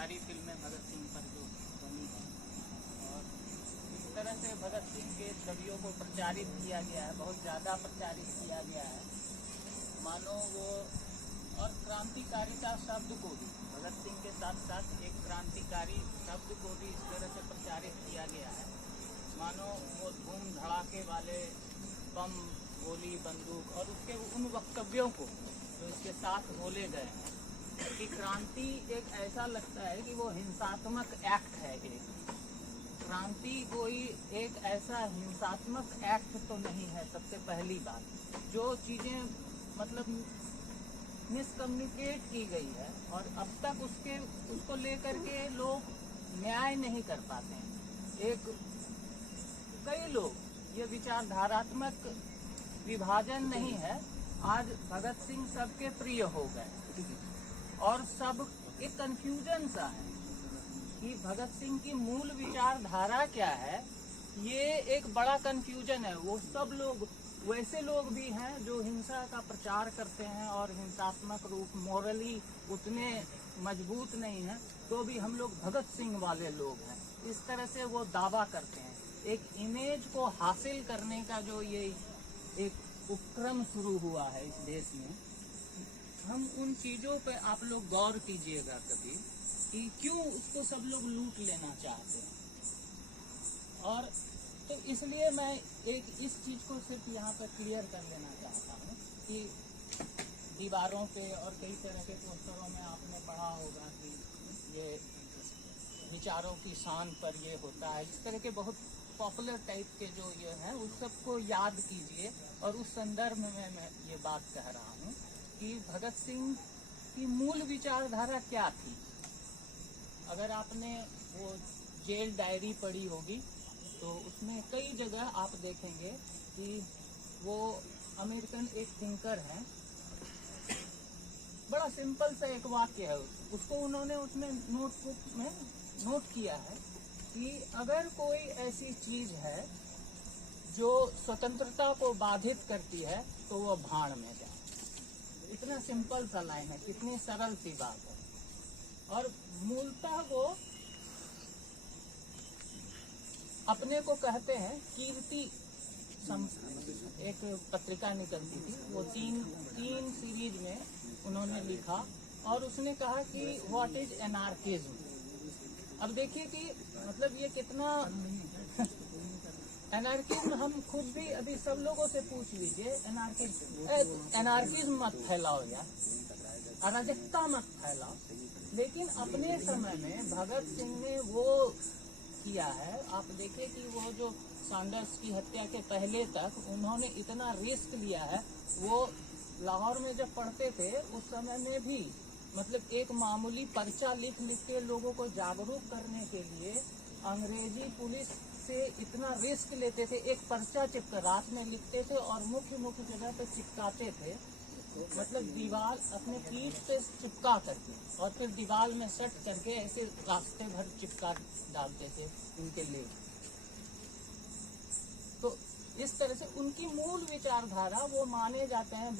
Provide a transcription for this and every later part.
सारी फिल्में भगत सिंह पर जो बनी हैं, और इस तरह से भगत सिंह के छवियों को प्रचारित किया गया है, बहुत ज़्यादा प्रचारित किया गया है, मानो वो, और क्रांतिकारिता शब्द को भी भगत सिंह के साथ साथ एक क्रांतिकारी शब्द को भी इस तरह से प्रचारित किया गया है, मानो वो धूम धड़ाके वाले बम, गोली, बंदूक और उसके उन वक्तव्यों को जो इसके साथ बोले गए हैं कि क्रांति एक ऐसा लगता है कि वो हिंसात्मक एक्ट है। एक क्रांति कोई एक ऐसा हिंसात्मक एक्ट तो नहीं है। सबसे पहली बात, जो चीज़ें मतलब मिसकम्युनिकेट की गई है और अब तक उसको लेकर के लोग न्याय नहीं कर पाते हैं। कई लोग ये विचारधारात्मक विभाजन नहीं है। आज भगत सिंह सबके प्रिय हो गए और सब एक कंफ्यूजन सा है कि भगत सिंह की मूल विचारधारा क्या है। ये एक बड़ा कंफ्यूजन है। वो सब लोग, वैसे लोग भी हैं जो हिंसा का प्रचार करते हैं और हिंसात्मक रूप, मोरली उतने मजबूत नहीं है, तो भी हम लोग भगत सिंह वाले लोग हैं, इस तरह से वो दावा करते हैं। एक इमेज को हासिल करने का जो ये एक उपक्रम शुरू हुआ है इस देश में, हम उन चीज़ों पे आप लोग गौर कीजिएगा कभी कि क्यों उसको सब लोग लूट लेना चाहते हैं। और तो इसलिए मैं एक इस चीज़ को सिर्फ यहाँ पर क्लियर कर लेना चाहता हूँ कि दीवारों पे और कई तरह के पोस्टरों में आपने पढ़ा होगा कि ये विचारों की शान पर ये होता है, इस तरह के बहुत पॉपुलर टाइप के जो ये हैं उस सबको याद कीजिए। और उस संदर्भ में मैं ये बात कह रहा हूँ कि भगत सिंह की मूल विचारधारा क्या थी। अगर आपने वो जेल डायरी पढ़ी होगी तो उसमें कई जगह आप देखेंगे कि वो अमेरिकन एक थिंकर हैं, बड़ा सिंपल सा एक वाक्य है, उसको उन्होंने उसमें नोटबुक में नोट किया है कि अगर कोई ऐसी चीज है जो स्वतंत्रता को बाधित करती है तो वो भाड़ में जाए। इतना सिंपल सा लाइन है, कितनी सरल सी बात है। और मूलतः वो अपने को कहते हैं कीर्ति, एक पत्रिका निकलती थी, वो तीन सीरीज में उन्होंने लिखा और उसने कहा कि व्हाट इज एनार्किज्म। अब देखिए कि मतलब ये कितना एनार्किज्म, हम खुद भी अभी सब लोगों से पूछ लीजिए, एनार्किज्म मत फैलाओ यार, अराजकता मत फैलाओ। लेकिन अपने समय में भगत सिंह ने वो किया है। आप देखिए कि वो जो सैंडर्स की हत्या के पहले तक उन्होंने इतना रिस्क लिया है। वो लाहौर में जब पढ़ते थे उस समय में भी मतलब एक मामूली पर्चा लिख के लोगों को जागरूक करने के लिए अंग्रेजी पुलिस से इतना रिस्क लेते थे। एक पर्चा रात में लिखते थे और मुख्य जगह पे चिपकाते थे, मतलब दीवार अपने पीठ पे चिपका करके और फिर दीवार में सेट करके ऐसे रास्ते भर चिपका डालते थे उनके लिए। तो इस तरह से उनकी मूल विचारधारा, वो माने जाते हैं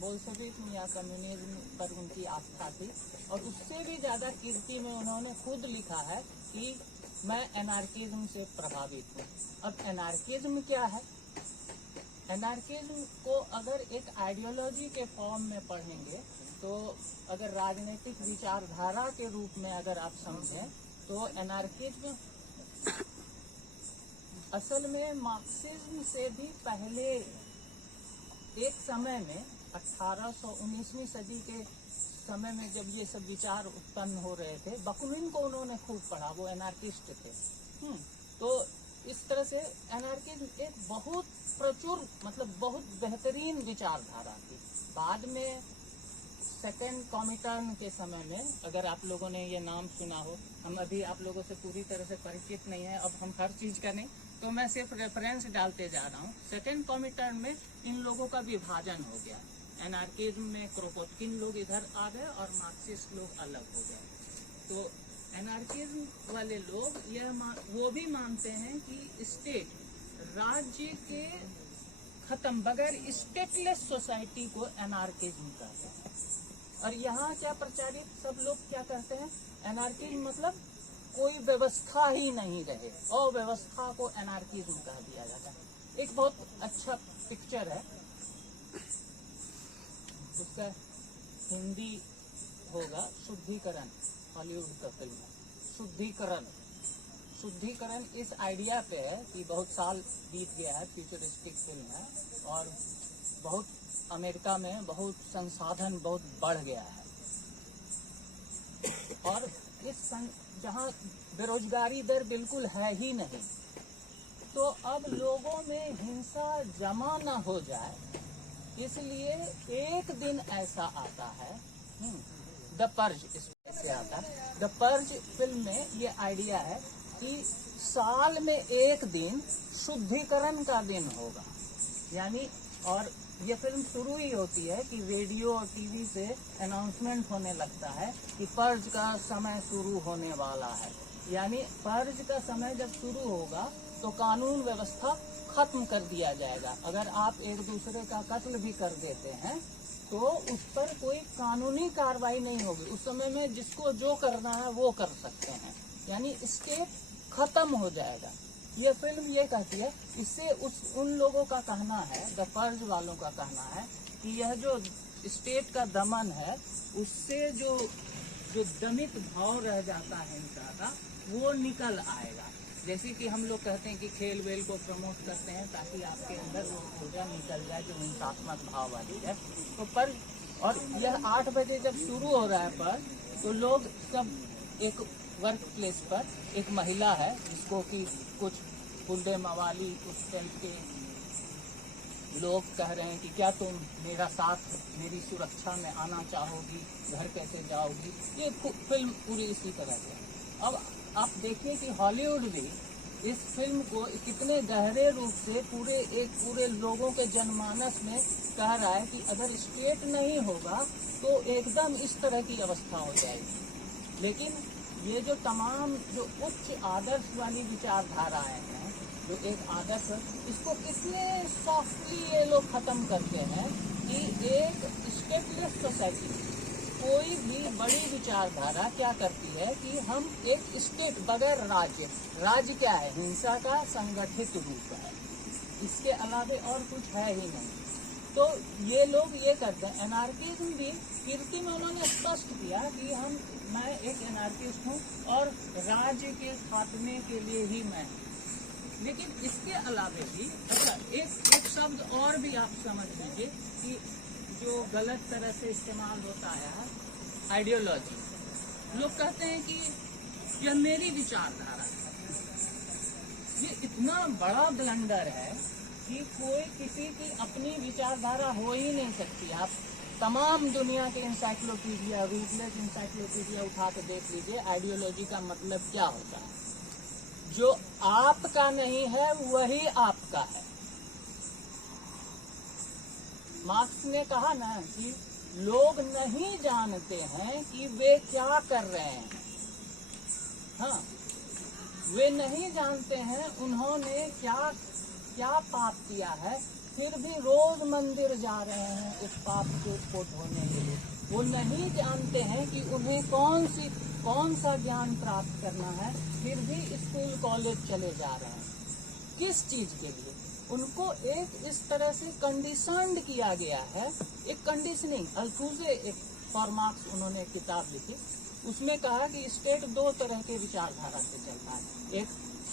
बोल्शेविक या कम्युनिज्म पर उनकी आस्था थी। और उससे भी ज्यादा कीर्ति में उन्होंने खुद लिखा है कि मैं एनार्किज्म से प्रभावित हूँ। अब एनार्किज्म क्या है? एनार्किज्म को अगर एक आइडियोलॉजी के फॉर्म में पढ़ेंगे तो, अगर राजनीतिक विचारधारा के रूप में अगर आप समझें तो एनार्किज्म असल में मार्क्सिज्म से भी पहले एक समय में 1819वीं सदी के समय में जब ये सब विचार उत्पन्न हो रहे थे, बकुलिन को उन्होंने खूब पढ़ा, वो एनार्किस्ट थे। तो इस तरह से एनार्किज्म एक बहुत प्रचुर, मतलब बहुत बेहतरीन विचारधारा थी। बाद में सेकेंड कॉमिटर्न के समय में, अगर आप लोगों ने ये नाम सुना हो, हम अभी आप लोगों से पूरी तरह से परिचित नहीं है, अब हम हर चीज का नहीं, तो मैं सिर्फ रेफरेंस डालते जा रहा हूँ। सेकेंड कॉमिटर्न में इन लोगों का विभाजन हो गया। एनार्किज्म में क्रोपोत्किन लोग इधर आ गए और मार्क्सिस्ट लोग अलग हो गए। तो एनार्किज्म वाले लोग वो भी मानते हैं कि स्टेट, राज्य के खत्म, बगैर स्टेटलेस सोसाइटी को एनार्किज्म कहते हैं। और यहाँ क्या प्रचारित सब लोग क्या कहते हैं, एनार्की मतलब कोई व्यवस्था ही नहीं रहे, अव्यवस्था को एनार्किज्म कह दिया जाता है। एक बहुत अच्छा पिक्चर है, उसका हिंदी होगा शुद्धिकरण, हॉलीवुड का फिल्म है शुद्धिकरण। शुद्धिकरण इस आइडिया पे है कि बहुत साल बीत गया है, फ्यूचरिस्टिक फिल्म है और बहुत अमेरिका में बहुत संसाधन बहुत बढ़ गया है और इस जहाँ बेरोजगारी दर बिल्कुल है ही नहीं, तो अब लोगों में हिंसा जमा न हो जाए इसलिए एक दिन ऐसा आता है, द पर्ज इससे आता है। द पर्ज फिल्म में ये आइडिया है कि साल में एक दिन शुद्धिकरण का दिन होगा, यानी और ये फिल्म शुरू ही होती है कि रेडियो और टीवी से अनाउंसमेंट होने लगता है कि पर्ज का समय शुरू होने वाला है, यानी पर्ज का समय जब शुरू होगा तो कानून व्यवस्था खत्म कर दिया जाएगा। अगर आप एक दूसरे का कत्ल भी कर देते हैं तो उस पर कोई कानूनी कार्रवाई नहीं होगी, उस समय में जिसको जो करना है वो कर सकते हैं, यानी स्टेट खत्म हो जाएगा। ये फिल्म ये कहती है, इससे उन लोगों का कहना है, द पर्ज वालों का कहना है कि यह जो स्टेट का दमन है उससे जो दमित भाव रह जाता है हिंसा का वो निकल आएगा। जैसे कि हम लोग कहते हैं कि खेल वेल को प्रमोट करते हैं ताकि आपके अंदर वो ऊर्जा निकल जाए जो हिंसात्मक भाव वाली है। तो पर और यह 8 बजे जब शुरू हो रहा है पर, तो लोग सब एक वर्क प्लेस पर एक महिला है जिसको कि कुछ बुल्डे मवाली उस टाइप के लोग कह रहे हैं कि क्या तुम मेरा साथ मेरी सुरक्षा में आना चाहोगी, घर कैसे जाओगी। ये फिल्म पूरी इसी तरह से। अब आप देखिए कि हॉलीवुड भी इस फिल्म को कितने गहरे रूप से पूरे लोगों के जनमानस में कह रहा है कि अगर स्टेट नहीं होगा तो एकदम इस तरह की अवस्था हो जाएगी। लेकिन ये जो तमाम जो उच्च आदर्श वाली विचारधाराएं हैं, जो एक आदर्श, इसको कितने सॉफ्टली ये लोग खत्म करते हैं कि एक स्टेटलेस सोसाइटी, कोई भी बड़ी विचारधारा क्या करती है कि हम एक स्टेट बगैर राज्य क्या है, हिंसा का संगठित रूप है, इसके अलावा और कुछ है ही नहीं। तो ये लोग ये करते हैं। एनार्किज्म भी कीर्ति में उन्होंने स्पष्ट किया कि मैं एक एनार्किस्ट हूँ और राज्य के खात्मे के लिए ही मैं हूँ। लेकिन इसके अलावा भी अच्छा एक शब्द और भी आप समझ लीजिए कि जो गलत तरह से इस्तेमाल होता है, आइडियोलॉजी। लोग कहते हैं कि यह मेरी विचारधारा है। ये इतना बड़ा ब्लंडर है कि कोई किसी की अपनी विचारधारा हो ही नहीं सकती। आप तमाम दुनिया के इंसाइक्लोपीडिया, रीडलेस इंसाइक्लोपीडिया उठा के देख लीजिए, आइडियोलॉजी का मतलब क्या होता है। जो आपका नहीं है वही आपका है। मार्क्स ने कहा ना कि लोग नहीं जानते हैं कि वे क्या कर रहे हैं। हाँ, वे नहीं जानते हैं उन्होंने क्या पाप किया है, फिर भी रोज मंदिर जा रहे हैं उस पाप को धोने के लिए। वो नहीं जानते हैं कि उन्हें कौन सा ज्ञान प्राप्त करना है, फिर भी स्कूल कॉलेज चले जा रहे हैं। किस चीज के लिए? उनको एक इस तरह से कंडीशन्ड किया गया है, एक कंडीशनिंग। अल्थुसे एक फॉर मार्क्स उन्होंने एक किताब लिखी, उसमें कहा कि स्टेट 2 तरह के विचारधारा से चलता है। एक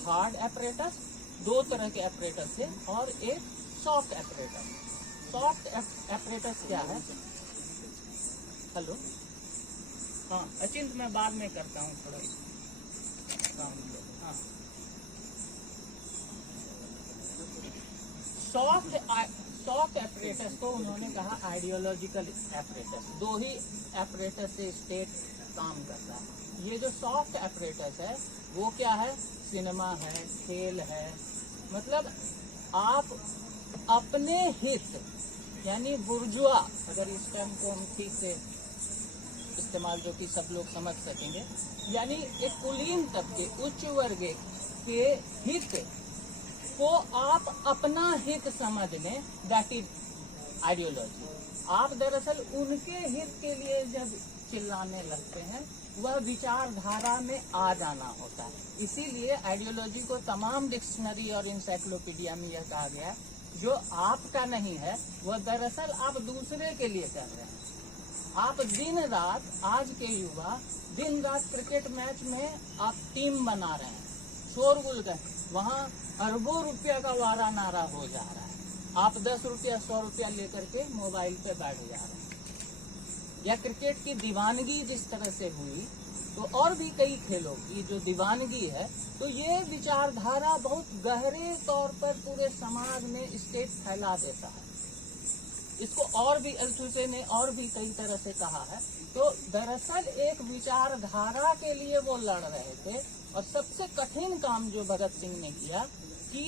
हार्ड एपरेटस, 2 तरह के एपरेटस से, और एक सॉफ्ट एपरेटस। सॉफ्ट एपरेटस क्या है? हेलो, हाँ अचिंत, मैं बाद में करता हूँ थोड़ा काम। हाँ, सॉफ्ट एपरेटस को उन्होंने कहा आइडियोलॉजिकल एपरेटस। 2 ही एपरेटस से स्टेट काम करता है। ये जो सॉफ्ट एपरेटस है वो क्या है? सिनेमा है, खेल है, मतलब आप अपने हित, यानी बुर्जुआ, अगर इस टर्म को हम ठीक से इस्तेमाल जो कि सब लोग समझ सकेंगे, यानी एक कुलीन तबके, उच्च वर्ग के हित को आप अपना हित समझ लें, दैट इज आइडियोलॉजी। आप दरअसल उनके हित के लिए जब चिल्लाने लगते हैं, वह विचारधारा में आ जाना होता है। इसीलिए आइडियोलॉजी को तमाम डिक्शनरी और इंसाइक्लोपीडिया में यह कहा गया है, जो आपका नहीं है वह दरअसल आप दूसरे के लिए कर रहे हैं। आप दिन रात, आज के युवा दिन रात क्रिकेट मैच में आप टीम बना रहे हैं, शोरगुल कर, वहाँ अरबों रुपया का वारा नारा हो जा रहा है, आप 10 रुपया 100 रुपया लेकर के मोबाइल पे बैठ जा रहे हैं। या क्रिकेट की दीवानगी जिस तरह से हुई, तो और भी कई खेलों की जो दीवानगी है, तो ये विचारधारा बहुत गहरे तौर पर पूरे समाज में स्टेट फैला देता है। इसको और भी अल्थुसे ने और भी कई तरह से कहा है। तो दरअसल एक विचारधारा के लिए वो लड़ रहे थे, और सबसे कठिन काम जो भगत सिंह ने किया कि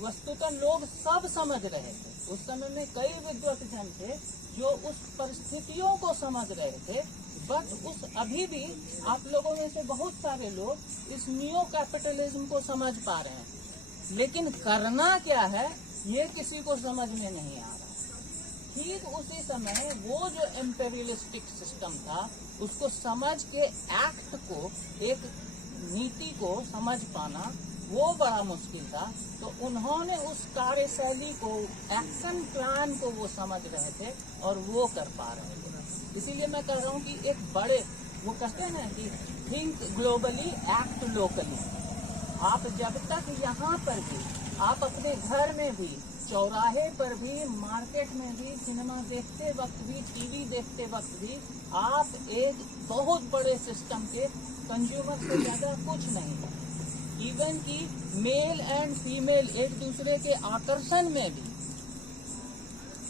वस्तुतः लोग सब समझ रहे थे। उस समय में कई विद्वत्तजन थे जो उस परिस्थितियों को समझ रहे थे, बट उस अभी भी आप लोगों में से बहुत सारे लोग इस नियो कैपिटलिज्म को समझ पा रहे हैं, लेकिन करना क्या है ये किसी को समझ में नहीं आ रहा। ठीक उसी समय वो जो एम्पेरियलिस्टिक सिस्टम था, उसको समझ के एक्ट को, एक नीति को समझ पाना वो बड़ा मुश्किल था। तो उन्होंने उस कार्यशैली को, एक्शन प्लान को वो समझ रहे थे और वो कर पा रहे थे। इसीलिए मैं कह रहा हूँ कि एक बड़े, वो कहते हैं ना कि थिंक ग्लोबली एक्ट लोकली। आप जब तक यहाँ पर भी, आप अपने घर में भी, चौराहे पर भी, मार्केट में भी, सिनेमा देखते वक्त भी, टीवी देखते वक्त भी, आप एक बहुत बड़े सिस्टम के कंज्यूमर से ज्यादा कुछ नहीं है। इवन की मेल एंड फीमेल एक दूसरे के आकर्षण में भी,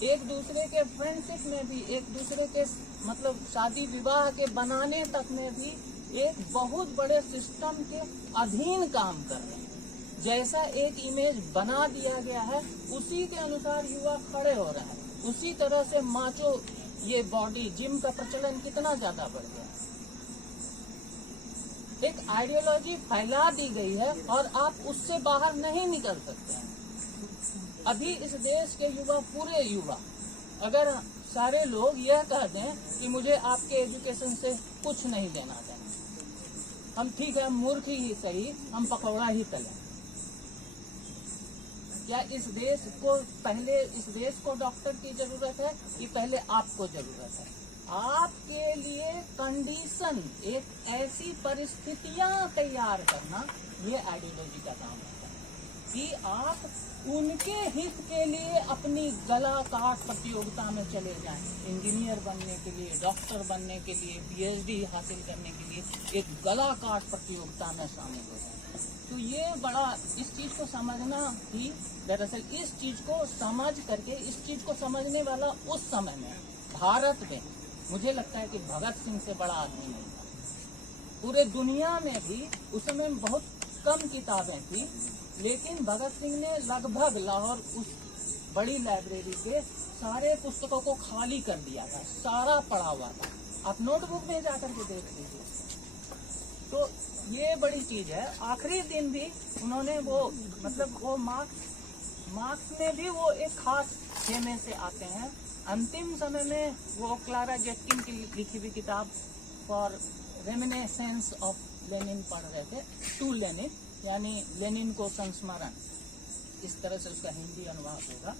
एक दूसरे के फ्रेंडशिप में भी, एक दूसरे के मतलब शादी विवाह के बनाने तक में भी एक बहुत बड़े सिस्टम के अधीन काम कर रहे हैं। जैसा एक इमेज बना दिया गया है, उसी के अनुसार युवा खड़े हो रहे हैं। उसी तरह से माचो ये बॉडी, जिम का प्रचलन कितना ज्यादा बढ़ गया। एक आइडियोलॉजी फैला दी गई है और आप उससे बाहर नहीं निकल सकते हैं। अभी इस देश के युवा, पूरे युवा, अगर सारे लोग यह कह दें कि मुझे आपके एजुकेशन से कुछ नहीं लेना देना, हम ठीक है मूर्ख ही सही, हम पकौड़ा ही तलें, क्या इस देश को पहले, इस देश को डॉक्टर की जरूरत है कि पहले आपको जरूरत है? आपके लिए कंडीशन, एक ऐसी परिस्थितियां तैयार करना, ये आइडियोलॉजी का काम है कि आप उनके हित के लिए अपनी गला काट प्रतियोगिता में चले जाएं। इंजीनियर बनने के लिए, डॉक्टर बनने के लिए, पीएचडी हासिल करने के लिए एक गला काट प्रतियोगिता में शामिल हो जाएं। तो ये बड़ा, इस चीज को समझना ही, दरअसल इस चीज को समझ करके, इस चीज को समझने वाला उस समय में भारत में मुझे लगता है कि भगत सिंह से बड़ा आदमी नहीं था। पूरे दुनिया में भी उस समय बहुत कम किताबें थी, लेकिन भगत सिंह ने लगभग लाहौर उस बड़ी लाइब्रेरी के सारे पुस्तकों को खाली कर दिया था, सारा पढ़ा हुआ था। आप नोटबुक में जाकर के देख लीजिए। तो ये बड़ी चीज है। आखिरी दिन भी उन्होंने वो, मतलब वो मार्क्स में भी वो एक खास खेमे से आते हैं। अंतिम समय में वो क्लारा जेटकिन की लिखी हुई किताब फॉर रेमिनेसेंस ऑफ लेनिन पढ़ रहे थे, टू लेनिन, यानी लेनिन को संस्मरण, इस तरह से उसका हिंदी अनुवाद होगा।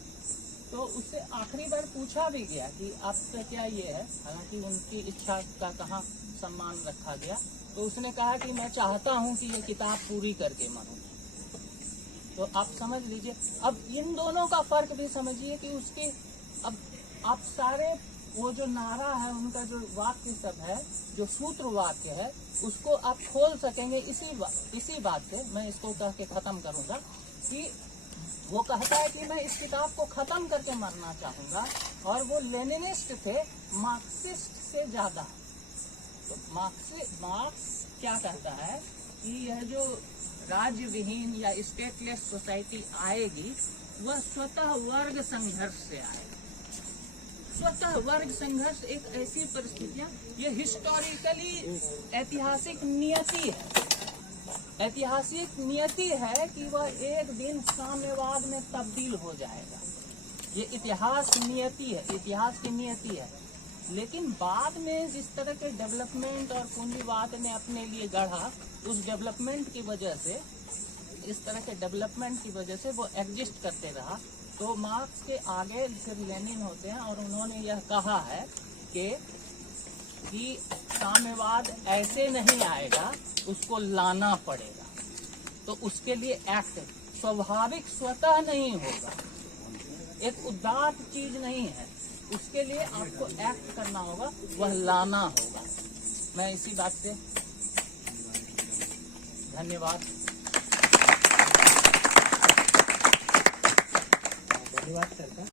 तो उससे आखिरी बार पूछा भी गया कि आपका क्या ये है, हालांकि उनकी इच्छा का कहाँ सम्मान रखा गया। तो उसने कहा कि मैं चाहता हूं कि ये किताब पूरी करके मरूं। तो आप समझ लीजिए, अब इन दोनों का फर्क भी समझिए कि उसके, अब आप सारे वो जो नारा है, उनका जो वाक्य सब है, जो सूत्र वाक्य है, उसको आप खोल सकेंगे इसी बात से। मैं इसको कह के खत्म करूंगा कि वो कहता है कि मैं इस किताब को खत्म करके मरना चाहूंगा, और वो लेनिनिस्ट थे, मार्क्सिस्ट से ज्यादा। तो मार्क्स क्या कहता है कि यह जो राज्य विहीन या स्टेटलेस सोसाइटी आएगी, वह स्वतः वर्ग संघर्ष से आएगी। स्वतः वर्ग संघर्ष एक ऐसी परिस्थितियां, ये हिस्टोरिकली ऐतिहासिक नियति है। ऐतिहासिक नियति है कि वह एक दिन साम्यवाद में तब्दील हो जाएगा। ये इतिहास नियति है, इतिहास की नियति है। लेकिन बाद में जिस तरह के डेवलपमेंट और पूंजीवाद ने अपने लिए गढ़ा, उस डेवलपमेंट की वजह से, इस तरह के डेवलपमेंट की वजह से वो एग्जिस्ट करते रहा। तो मार्क्स के आगे फिर लेनिन होते हैं और उन्होंने यह कहा है कि साम्यवाद ऐसे नहीं आएगा, उसको लाना पड़ेगा। तो उसके लिए एक्ट स्वाभाविक स्वतः नहीं होगा, एक उदात्त चीज नहीं है, उसके लिए आपको एक्ट करना होगा, वह लाना होगा। मैं इसी बात से धन्यवाद करता